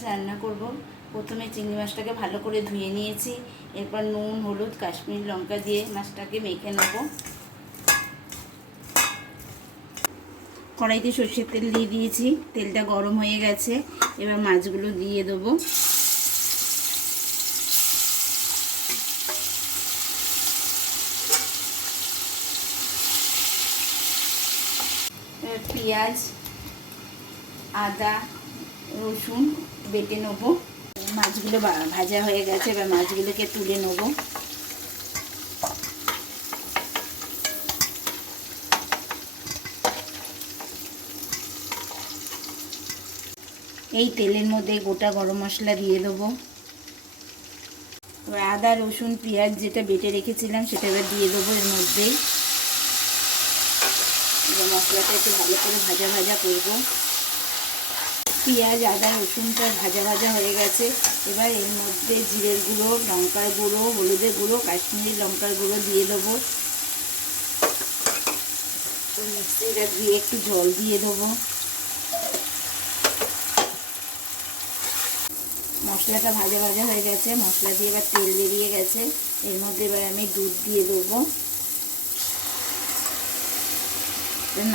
মাছ রান্না করব। প্রথমে চিংড়ি মাছটাকে ভালো করে ধুয়ে নিয়েছি। এরপর নুন, হলুদ, কাশ্মীরি লঙ্কা দিয়ে মাছটাকে মেখে নেব। কড়াইতে সর্ষের তেল দিয়ে দিয়েছি, তেলটা গরম হয়ে গেছে। এবার মাছগুলো দিয়ে দেবো। পেঁয়াজ, আদা, রসুন বেটে নেবো। মাছগুলো ভাজা হয়ে গেছে, এবার মাছগুলোকে তুলে নেবো। এই তেলের মধ্যে গোটা গরম মশলা দিয়ে দেবো। এবার আদা, রসুন, পেঁয়াজ যেটা বেটে রেখেছিলাম সেটা এবার দিয়ে দেবো এর মধ্যেই। এবার মশলাটা একটু ভালো করে ভাজা ভাজা করবো। পেঁয়াজ, আদা, রসুনটা ভাজা ভাজা হয়ে গেছে। এবার এর মধ্যে জিরের গুঁড়ো, লঙ্কার গুঁড়ো, হলুদের গুঁড়ো, কাশ্মীরি লঙ্কার গুঁড়ো দিয়ে দেবো। মিক্সিটা দিয়ে একটু জল দিয়ে দেবো। মশলাটা ভাজা ভাজা হয়ে গেছে, মশলা দিয়ে এবার তেল বেরিয়ে গেছে। এর মধ্যে এবার আমি দুধ দিয়ে দেবো।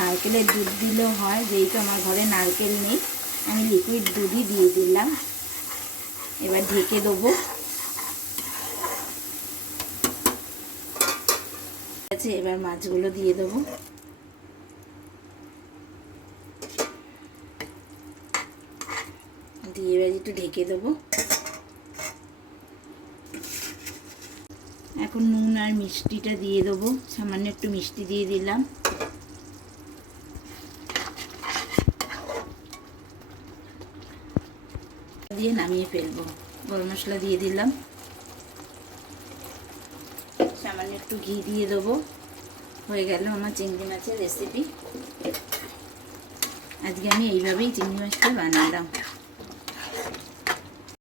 নারকেলের দুধ দিলেও হয়, যেহেতু আমার ঘরে নারকেল নেই আমি লিকুইড দুধই দিয়ে দিলাম। এবার ঢেকে দেবো। এবার মাছগুলো দিয়ে দেবো। দিয়ে এবার একটু ঢেকে দেবো। এখন নুন আর মিষ্টিটা দিয়ে দেবো। সামান্য একটু মিষ্টি দিয়ে দিলাম। দিয়ে নামিয়ে ফেলবো। গরম মশলা দিয়ে দিলাম। সামান্য একটু ঘি দিয়ে দেবো। হয়ে গেল আমার চিংড়ি মাছের রেসিপি। আজকে আমি এইভাবেই চিংড়ি মাছটা বানালাম।